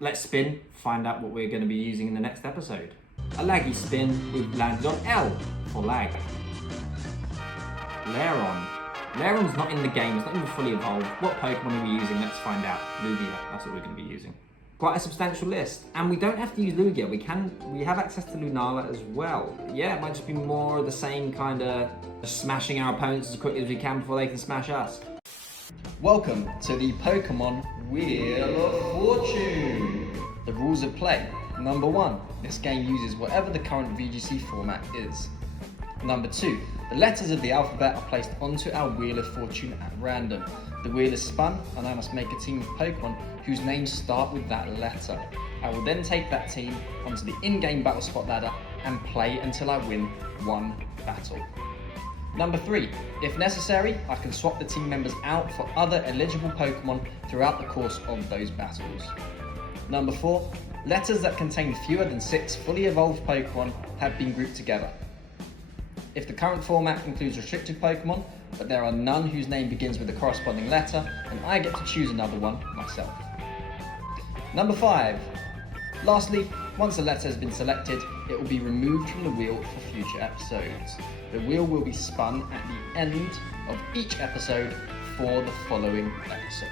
Let's spin, find out what we're going to be using in the next episode. A laggy spin, we've landed on L for lag. Lairon. Lairon's not in the game, it's not even fully evolved. What Pokemon are we using? Let's find out. Lugia, that's what we're going to be using. Quite a substantial list. And we don't have to use Lugia, we have access to Lunala as well. Yeah, it might just be more of the same kind of smashing our opponents as quickly as we can before they can smash us. Welcome to the Pokemon Wheel of Fortune. The rules of play. Number 1, this game uses whatever the current VGC format is. Number 2, the letters of the alphabet are placed onto our Wheel of Fortune at random. The wheel is spun and I must make a team of Pokemon whose names start with that letter. I will then take that team onto the in-game battle spot ladder and play until I win one battle. Number 3, if necessary, I can swap the team members out for other eligible Pokemon throughout the course of those battles. Number 4, letters that contain fewer than 6 fully evolved Pokemon have been grouped together. If the current format includes restricted Pokemon, but there are none whose name begins with a corresponding letter, then I get to choose another one myself. Number 5, lastly, once a letter has been selected, it will be removed from the wheel for future episodes. The wheel will be spun at the end of each episode for the following episode.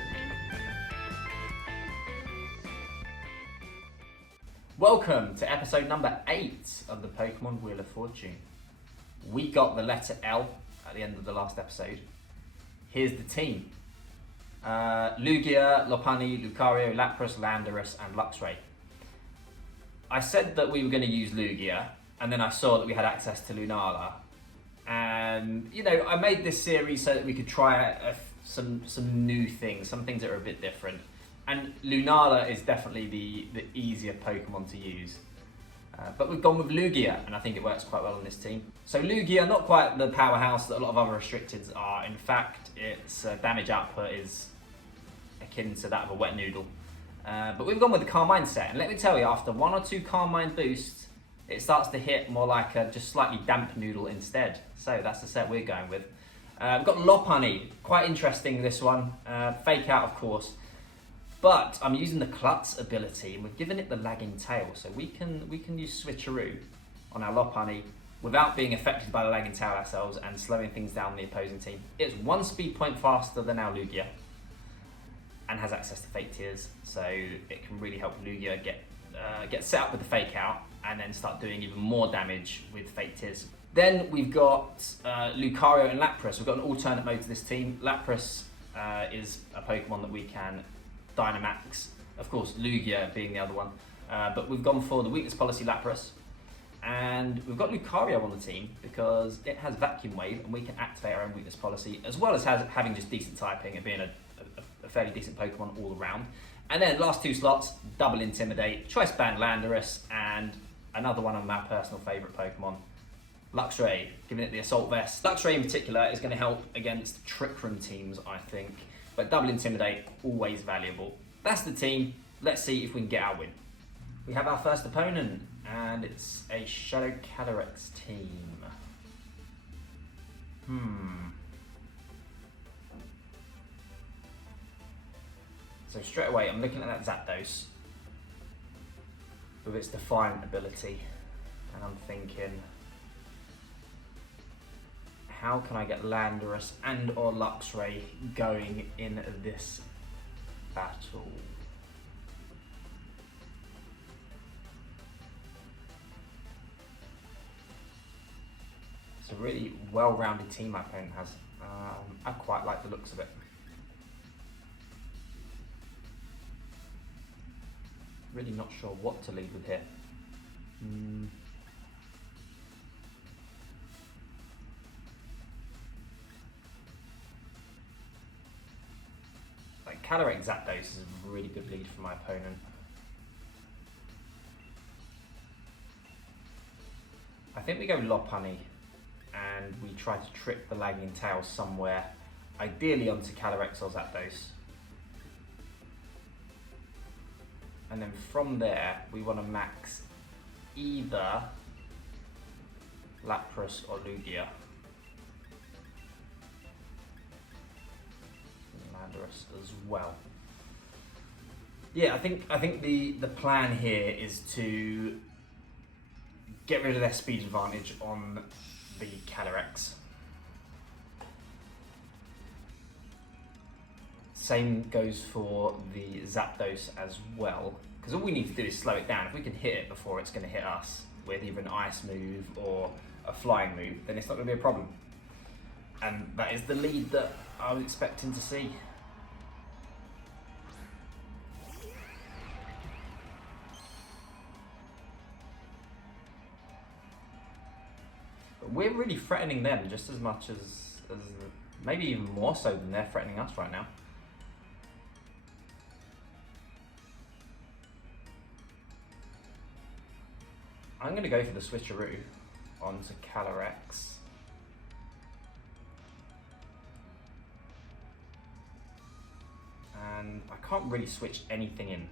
Welcome to episode number 8 of the Pokemon Wheel of Fortune. We got the letter L at the end of the last episode. Here's the team. Lugia, Lopunny, Lucario, Lapras, Landorus and Luxray. I said that we were going to use Lugia, and then I saw that we had access to Lunala. And, you know, I made this series so that we could try some new things, some things that are a bit different. And Lunala is definitely the easier Pokemon to use. But we've gone with Lugia, and I think it works quite well on this team. So Lugia, not quite the powerhouse that a lot of other restricteds are. In fact, its damage output is akin to that of a wet noodle. But we've gone with the Carmine set, and let me tell you, after 1 or 2 Carmine boosts, it starts to hit more like a just slightly damp noodle instead. So that's the set we're going with. We've got Lopunny, quite interesting this one. Fake out, of course. But I'm using the Klutz ability, and we've given it the lagging tail, so we can use Switcheroo on our Lopunny without being affected by the lagging tail ourselves and slowing things down the opposing team. It's 1 speed point faster than our Lugia and has access to Fake Tears, so it can really help Lugia get set up with the Fake Out and then start doing even more damage with Fake Tears. Then we've got Lucario and Lapras. We've got an alternate mode to this team. Lapras is a Pokemon that we can Dynamax, of course Lugia being the other one, but we've gone for the weakness policy Lapras, and we've got Lucario on the team because it has Vacuum Wave and we can activate our own weakness policy, as well as having just decent typing and being a fairly decent Pokemon all around. And then last 2 slots, double Intimidate, Choice Band Landorus, and another one of my personal favourite Pokemon, Luxray, giving it the Assault Vest. Luxray in particular is going to help against Trick Room teams, I think. But double Intimidate, always valuable. That's the team. Let's see if we can get our win. We have our first opponent, and it's a Shadow Calyrex team. So straight away, I'm looking at that Zapdos with its Defiant ability, and I'm thinking, how can I get Landorus and or Luxray going in this battle? It's a really well-rounded team my opponent has. I quite like the looks of it. Really not sure what to lead with here. Calyrex Zapdos is a really good lead for my opponent. I think we go Lopunny and we try to trick the lagging tail somewhere, ideally onto Calyrex or Zapdos. And then from there, we want to max either Lapras or Lugia. Landorus as well. Yeah, I think the plan here is to get rid of their speed advantage on the Calyrex. Same goes for the Zapdos as well, because all we need to do is slow it down. If we can hit it before it's going to hit us with either an ice move or a flying move, then it's not going to be a problem. And that is the lead that I was expecting to see. But we're really threatening them just as much as maybe even more so than they're threatening us right now. I'm going to go for the switcheroo onto Calyrex. And I can't really switch anything in.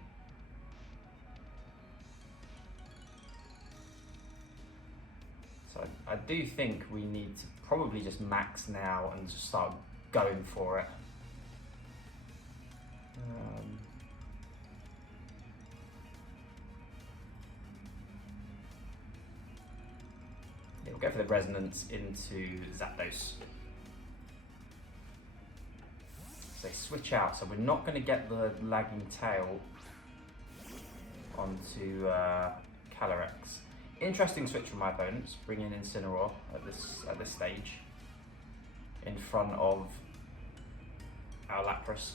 So I do think we need to probably just max now and just start going for it. Yeah, we'll go for the resonance into Zapdos. So they switch out, so we're not going to get the lagging tail onto Calyrex. Interesting switch from my opponents, bringing in Incineroar at this stage in front of our Lapras,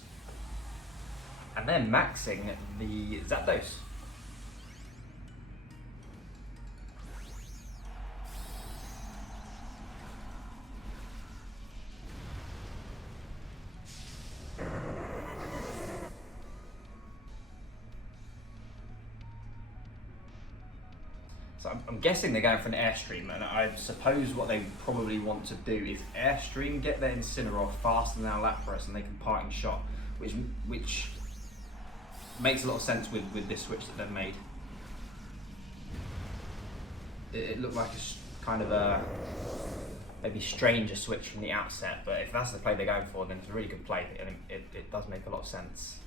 and then maxing the Zapdos. So I'm guessing they're going for an Airstream, and I suppose what they probably want to do is Airstream, get their Incineroar faster than our Lapras, and they can Parting Shot, which makes a lot of sense with this switch that they've made. It looked like a kind of a maybe stranger switch from the outset, but if that's the play they're going for, then it's a really good play, and it does make a lot of sense.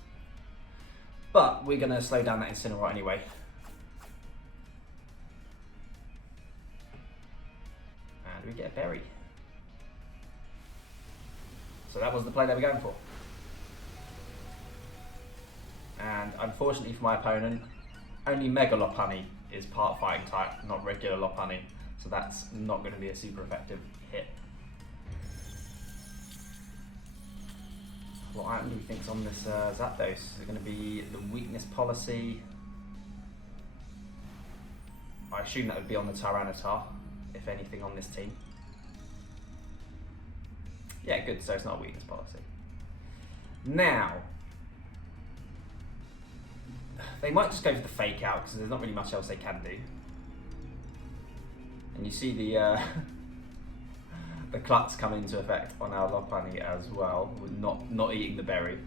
But we're going to slow down that Incineroar anyway. We get a berry. So that was the play they were going for. And unfortunately for my opponent, only Mega Lopunny is part fighting type, not regular Lopunny. So that's not going to be a super effective hit. What item do you think's on this Zapdos? Is it going to be the weakness policy? I assume that would be on the Tyranitar, if anything, on this team. Yeah, good, so it's not a weakness policy. Now, they might just go for the fake out because there's not really much else they can do. And you see the the Klutz come into effect on our Lopunny as well, with not eating the berry.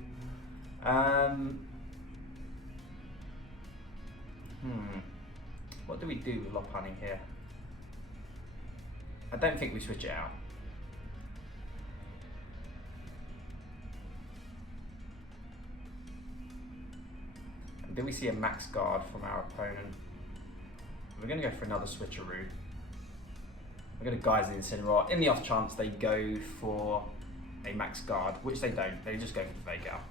What do we do with Lopunny here? I don't think we switch it out. And then we see a max guard from our opponent. We're going to go for another switcheroo. We're going to guise the Incineroar. In the off chance they go for a max guard, which they don't. They just go for the fake out.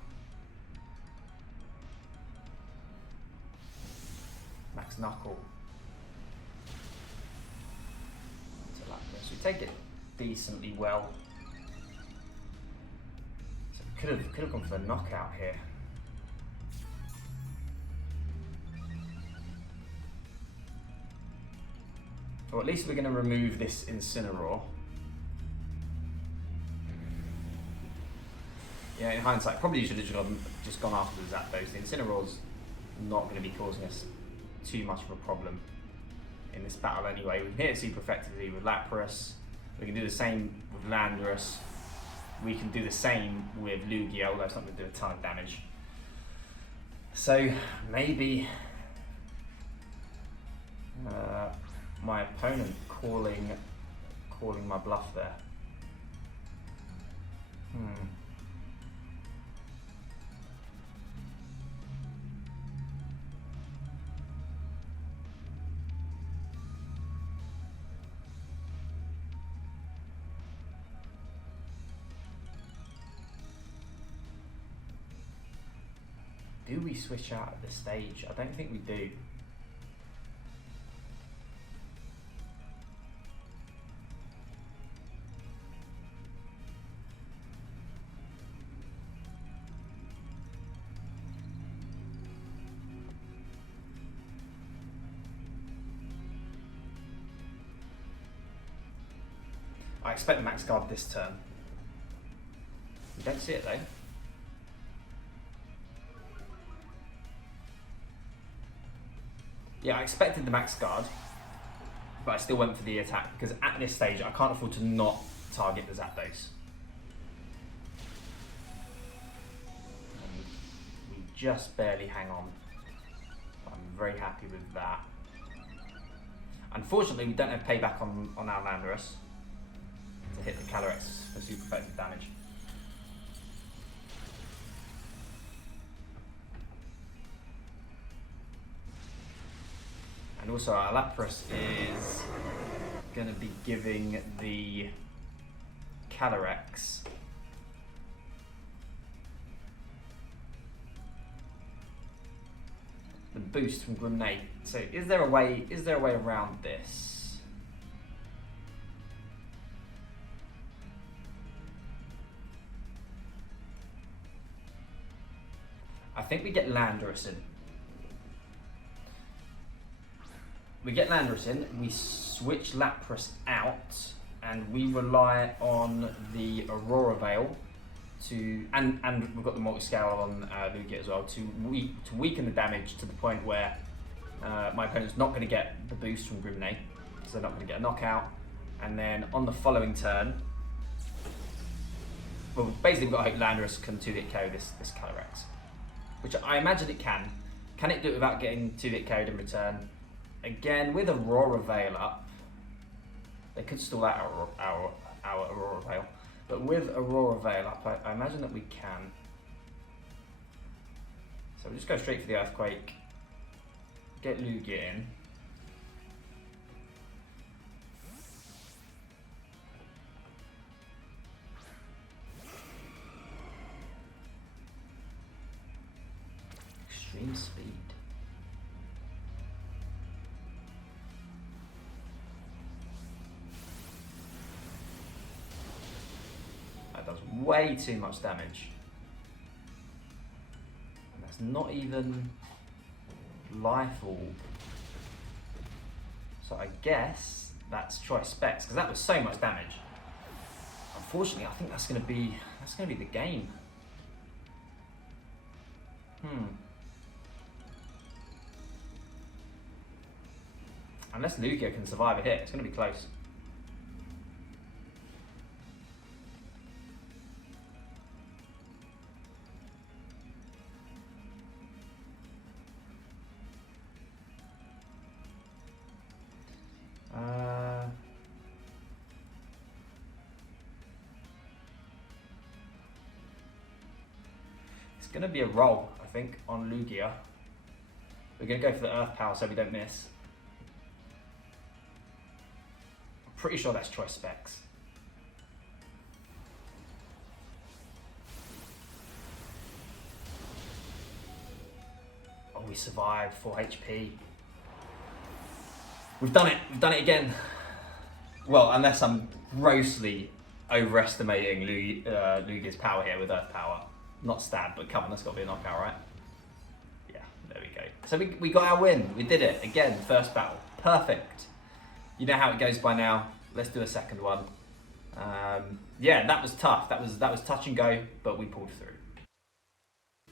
Max knuckle. So we take it decently well. So could have gone for a knockout here. Or at least we're going to remove this Incineroar. Yeah, in hindsight, probably you should have just gone after the Zapdos. The Incineroar's not going to be causing us too much of a problem in this battle anyway. We can hit it super effectively with Lapras. We can do the same with Landorus. We can do the same with Lugia, although it's not going to do a ton of damage. So maybe my opponent calling my bluff there. Do we switch out at this stage? I don't think we do. I expect the max guard this turn. You don't see it though. Yeah, I expected the max guard, but I still went for the attack because at this stage I can't afford to not target the Zapdos. And we just barely hang on. I'm very happy with that. Unfortunately, we don't have payback on our Landorus to hit the Calyrex for super effective damage. And also our Lapras is going to be giving the Calyrex the boost from Grenade. So is there a way around this? I think we get Landorus in. We switch Lapras out, and we rely on the Aurora Veil to, and we've got the multi-scale on Lugia as well, to weaken the damage to the point where my opponent's not going to get the boost from Grimnay, so they're not going to get a knockout. And then on the following turn, well, basically we've got to hope Landorus can 2-hit KO this Calyrex, which I imagine it can. Can it do it without getting 2-hit KO'd in return? Again, with Aurora Veil up, they could stall out our Aurora Veil, but with Aurora Veil up, I imagine that we can. So we'll just go straight for the Earthquake, get Lugia in. Extreme speed. That does way too much damage. And that's not even Life Orb. So I guess that's Choice Specs, because that was so much damage. Unfortunately, I think that's gonna be the game. Unless Lugia can survive a hit, it's going to be close. It's going to be a roll, I think, on Lugia. We're going to go for the Earth Power so we don't miss. Pretty sure that's Choice Specs. Oh, we survived, 4 HP. We've done it again. Well, unless I'm grossly overestimating Lugia's power here with Earth Power. Not stab, but come on, that's got to be a knockout, right? Yeah, there we go. So we got our win. We did it again, first battle. Perfect. You know how it goes by now. Let's do a second one. Yeah, that was tough. That was touch and go, but we pulled through.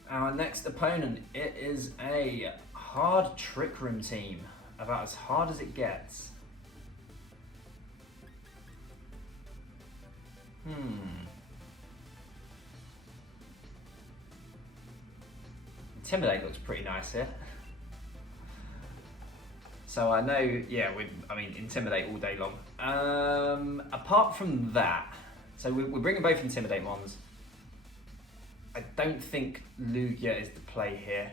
Our next opponent, it is a hard Trick Room team, about as hard as it gets. Intimidate looks pretty nice here. So I know, yeah, I mean, Intimidate all day long. Apart from that, so we're bringing both Intimidate mons. I don't think Lugia is the play here.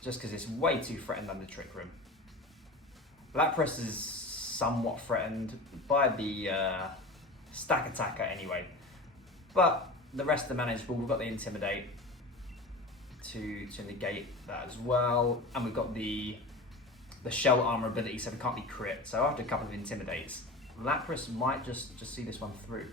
Just because it's way too threatened under Trick Room. Lapras is somewhat threatened by the Stack Attacker anyway. But the rest are manageable. We've got the Intimidate to negate that as well, and we've got the shell armor ability, so we can't be crit. So after a couple of Intimidates, Lapras might just see this one through.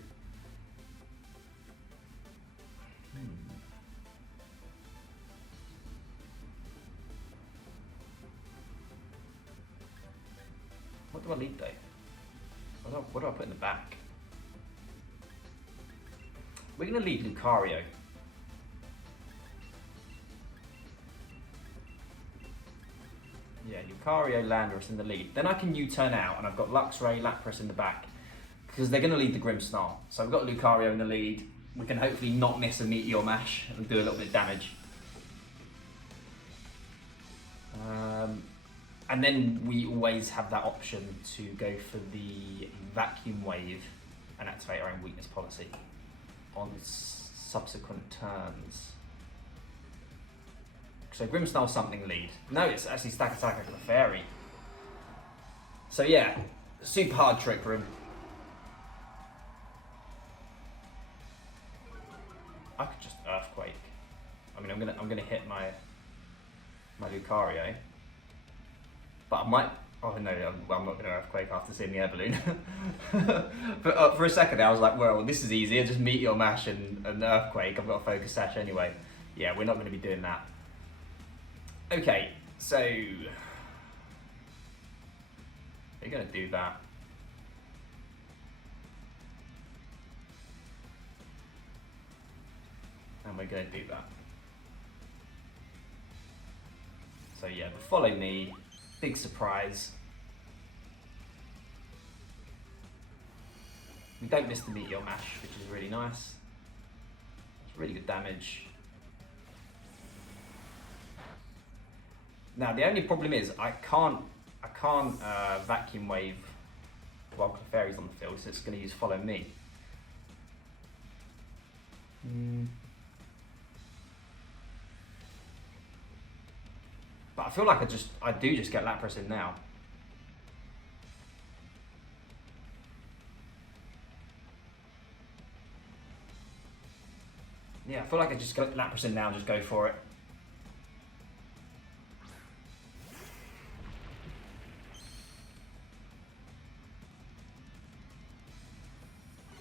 What do I lead though? What do I put in the back? We're going to lead Lucario. Yeah, Lucario, Landorus in the lead. Then I can U-turn out and I've got Luxray, Lapras in the back. Because they're going to lead the Grimmsnarl. So I've got Lucario in the lead. We can hopefully not miss a Meteor Mash and do a little bit of damage. And then we always have that option to go for the Vacuum Wave and activate our own weakness policy on subsequent turns. So Grimmsnarl something lead. No, it's actually Stack Attack with a Fairy. So yeah, super hard trick room. I could just Earthquake. I mean, I'm gonna hit my Lucario. But I might. Oh no, I'm not going to Earthquake after seeing the air balloon. But for a second, I was like, well, this is easy. I just Meteor Mash and Earthquake. I've got a Focus Sash anyway. Yeah, we're not going to be doing that. Okay, so we're going to do that. And we're going to do that. So yeah, the Follow Me. Big surprise. We don't miss the Meteor Mash, which is really nice. It's really good damage. Now the only problem is I can't Vacuum Wave while Clefairy's on the field, so it's going to use Follow Me. But I feel like I do just get Lapras in now. Yeah, I feel like I just got Lapras in now and just go for it.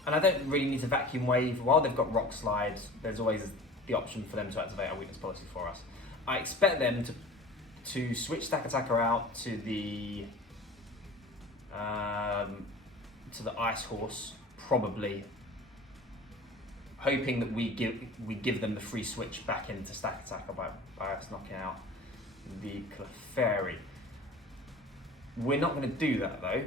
And I don't really need to Vacuum Wave. While they've got Rock Slide, there's always the option for them to activate our weakness policy for us. I expect them to switch Stack Attacker out to the Ice Horse, probably, hoping that we give them the free switch back into Stack Attacker by us knocking out the Clefairy. We're not going to do that though.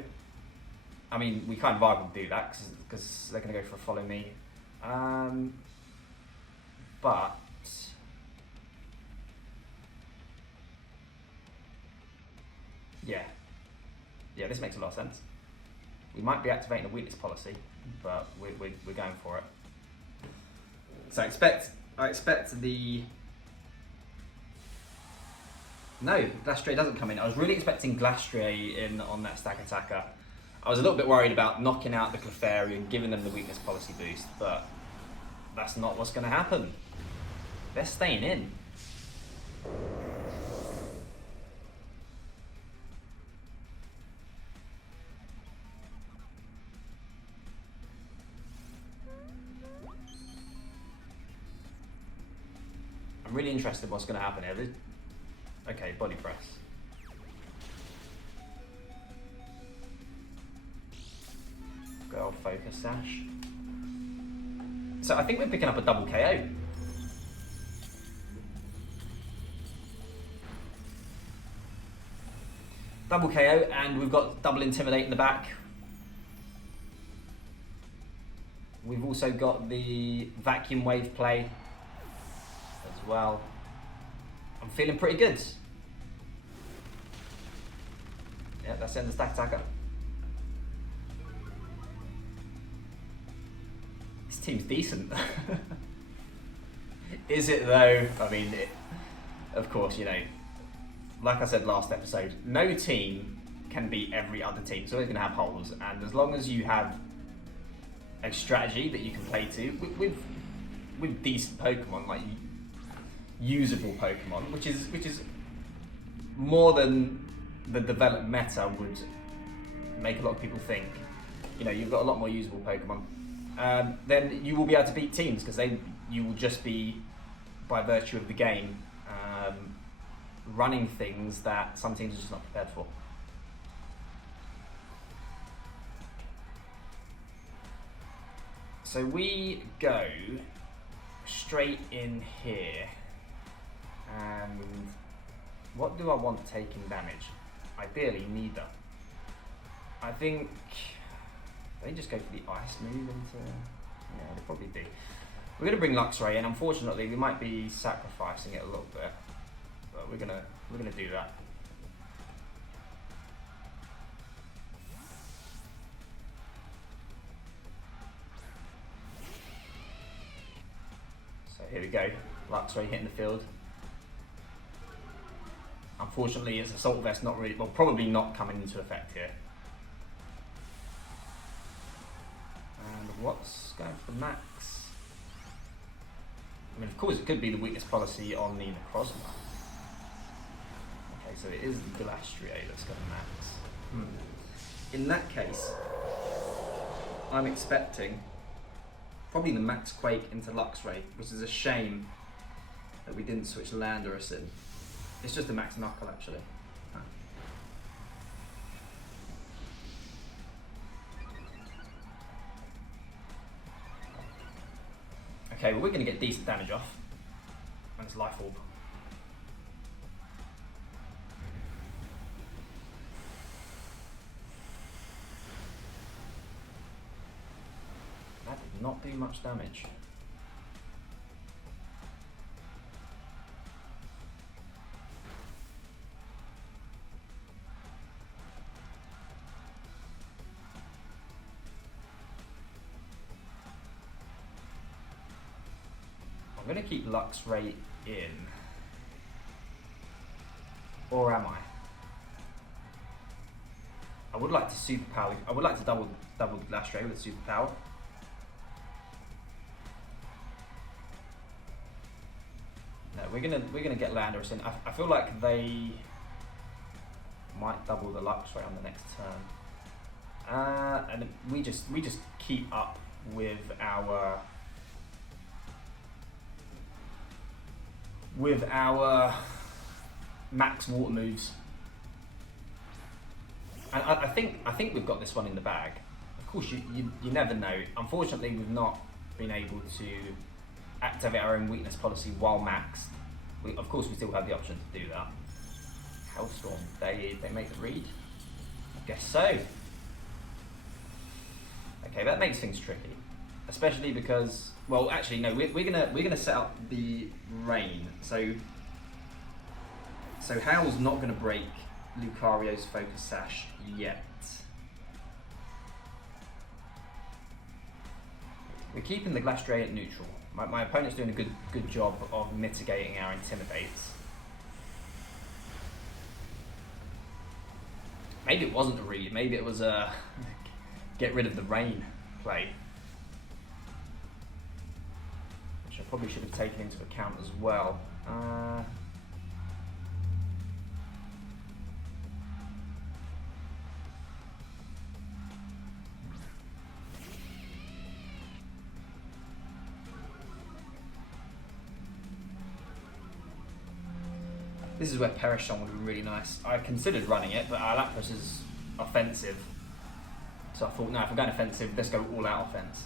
I mean, we kind of are going to do that because they're going to go for a Follow Me, but. Yeah, this makes a lot of sense. We might be activating a weakness policy, but we're going for it. So I expect the... No, Glastrier doesn't come in. I was really expecting Glastrier in on that Stack Attacker. I was a little bit worried about knocking out the Clefairy and giving them the weakness policy boost, but that's not what's going to happen. They're staying in. I'm really interested in what's going to happen here. Okay, Body Press. Good old Focus Sash. So I think we're picking up a double KO. Double KO, and we've got double Intimidate in the back. We've also got the Vacuum Wave play as well. I'm feeling pretty good. Yeah, that's in the Stack Attacker. This team's decent. Is it though? I mean, of course, you know, like I said last episode, no team can beat every other team. It's always going to have holes, and as long as you have a strategy that you can play to, with decent Pokemon, like usable Pokemon, which is more than the developed meta would make a lot of people think. You know, you've got a lot more usable Pokemon. Then you will be able to beat teams because you will just be, by virtue of the game, running things that some teams are just not prepared for. So we go straight in here, and what do I want taking damage? Ideally, neither. I think they just go for the ice move into. Yeah, they probably do. We're gonna bring Luxray in. Unfortunately, we might be sacrificing it a little bit, but we're gonna do that. So here we go. Luxray hitting the field. Unfortunately, it's Assault Vest not really, well, probably not coming into effect here. And what's going for max? I mean, of course, it could be the weakness policy on the Necrozma. Okay, so it is the Glastrier that's going to max. In that case, I'm expecting probably the Max Quake into Luxray, which is a shame that we didn't switch Landorus in. It's just a Max Knuckle, actually. Okay, well, we're going to get decent damage off. And it's Life Orb. That did not do much damage. I'm going to keep Luxray in. Or am I? I would like to superpower. I would like to double the Glastrier with superpower. No, we're gonna get Landorus in. I feel like they might double the Luxray on the next turn. And we just keep up with our max water moves, and I think we've got this one in the bag. Of course, you never know. Unfortunately, we've not been able to activate our own weakness policy while maxed. Of course, we still have the option to do that. Hellstorm, they make the read. I guess so. Okay, that makes things tricky, especially because, well, actually no, we're gonna set up the rain. So Howl's not gonna break Lucario's Focus Sash yet. We're keeping the Glastrier at neutral. My opponent's doing a good job of mitigating our Intimidates. Maybe it wasn't a read. Maybe it was a get rid of the rain play, which I probably should have taken into account as well. This is where Perichon would be really nice. I considered running it, but our Lapras is offensive. So I thought, no, if we're going offensive, let's go all out offense.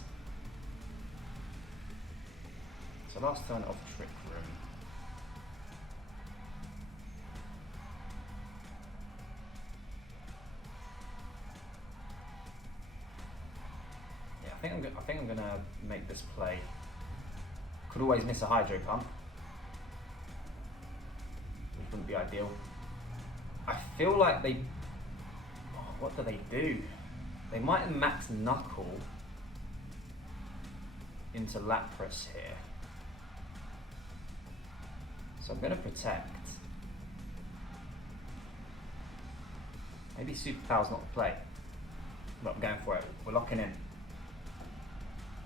So last turn off Trick Room. Yeah, I think I'm gonna make this play. Could always miss a Hydro Pump, which wouldn't be ideal. I feel like they. Oh, what do they do? They might max Knuckle into Lapras here. So I'm going to protect. Maybe Superpower's not the play. But I'm going for it. We're locking in.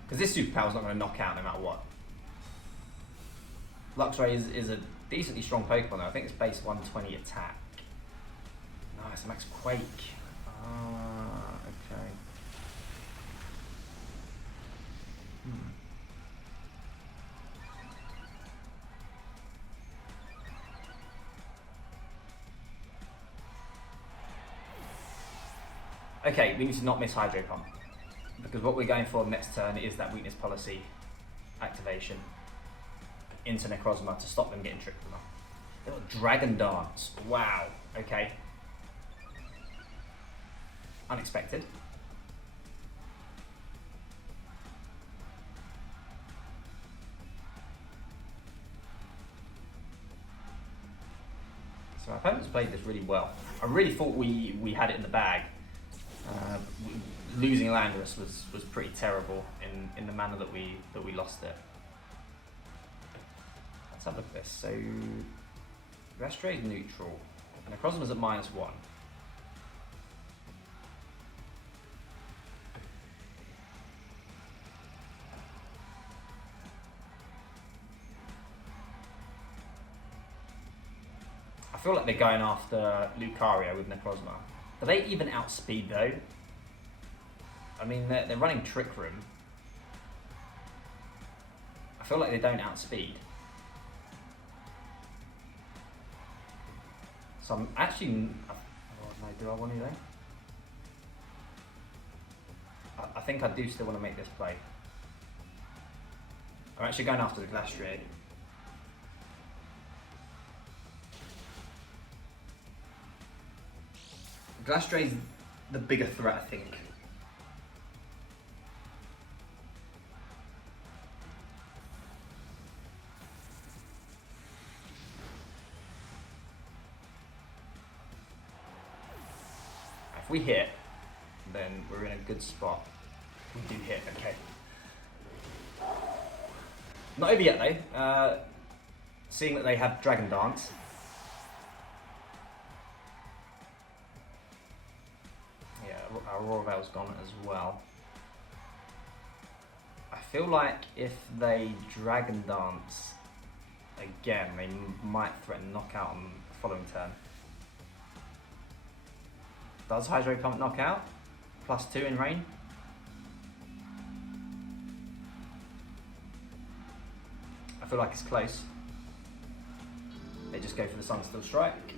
Because this Superpower's not going to knock out no matter what. Luxray is a decently strong Pokemon though. I think it's base 120 attack. Nice, max Quake. Okay. Okay, we need to not miss Hydro Pump. Because what we're going for next turn is that weakness policy activation into Necrozma to stop them getting tricked enough. They've got Dragon Dance. Wow. Okay. Unexpected. So our opponents played this really well. I really thought we had it in the bag. Losing Landorus was pretty terrible in the manner that we lost it. Let's have a look at this. So Restray is neutral, and Necrozma's at -1. I feel like they're going after Lucario with Necrozma. Do they even outspeed though? I mean, they're running Trick Room. I feel like they don't outspeed. So I'm actually... Oh no, do I want to though? I think I do still want to make this play. I'm actually going after the Glastrier. Glastrier's the bigger threat, I think. If we hit, then we're in a good spot. We do hit, okay. Not over yet though. Seeing that they have Dragon Dance. Yeah, Aurora Veil's gone as well. I feel like if they Dragon Dance again, they might threaten knockout on the following turn. Does Hydro Pump knockout? +2 in rain? I feel like it's close. They just go for the Sunsteel Strike.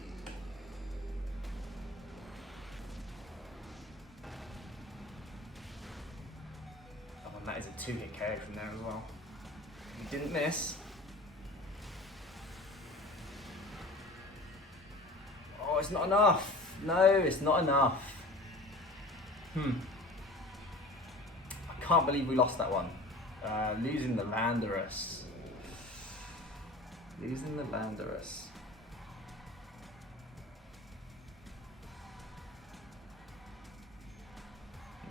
Oh, and that is a 2-hit KO from there as well. We didn't miss. Oh, it's not enough. No, it's not enough. I can't believe we lost that one. Losing the Landorus. Losing the Landorus.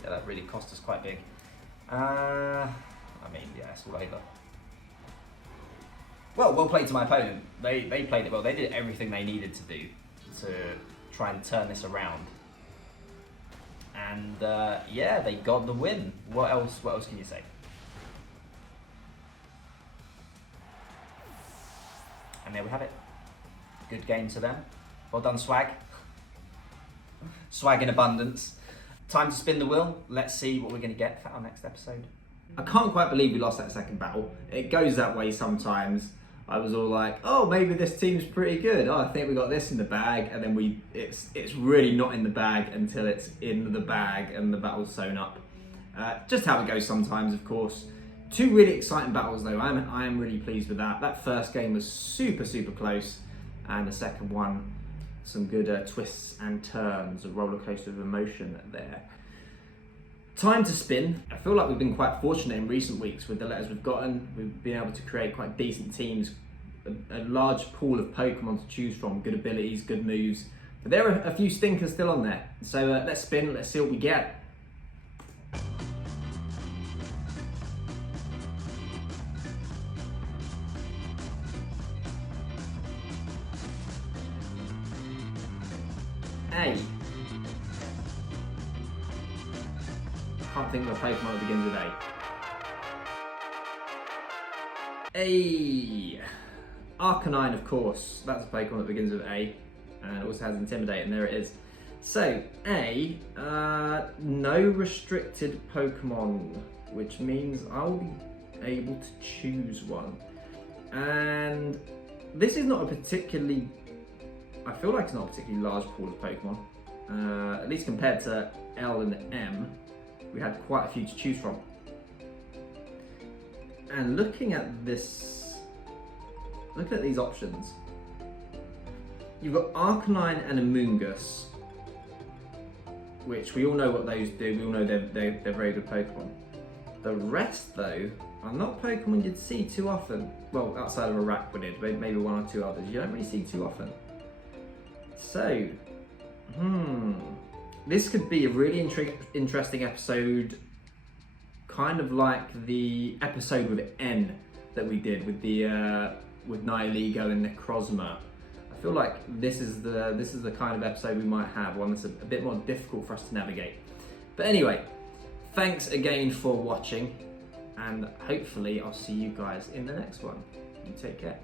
Yeah, that really cost us quite big. I mean, yeah, it's all over. Well played to my opponent. They played it well. They did everything they needed to do to try and turn this around. And yeah, they got the win. What else can you say? And there we have it. Good game to them. Well done, Swag. Swag in abundance. Time to spin the wheel. Let's see what we're going to get for our next episode. I can't quite believe we lost that second battle. It goes that way sometimes. I was all like, oh, maybe this team's pretty good. Oh, I think we got this in the bag. And then it's really not in the bag until it's in the bag and the battle's sewn up. Just how it goes sometimes, of course. Two really exciting battles though. I am really pleased with that. That first game was super close. And the second one, some good twists and turns, a roller coaster of emotion there. Time to spin. I feel like we've been quite fortunate in recent weeks with the letters we've gotten. We've been able to create quite decent teams, a large pool of Pokemon to choose from, good abilities, good moves. But there are a few stinkers still on there. So let's spin, let's see what we get. Hey. Can't think of a Pokemon that begins with A. Hey. Arcanine, of course, that's a Pokemon that begins with A, and also has Intimidate, and there it is. So, A, no restricted Pokemon, which means I'll be able to choose one. And this is not a particularly, I feel like it's not a particularly large pool of Pokemon. At least compared to L and M, we had quite a few to choose from. And looking at this, looking at these options, you've got Arcanine and Amoonguss, which we all know what those do. We all know they're very good Pokemon. The rest, though, are not Pokemon you'd see too often. Well, outside of Araquanid, maybe one or two others. You don't really see too often. So, this could be a really interesting episode, kind of like the episode with N that we did with the with Nihilego and Necrozma. I feel like this is the kind of episode we might have, one that's a bit more difficult for us to navigate. But anyway, thanks again for watching, and hopefully I'll see you guys in the next one. You take care.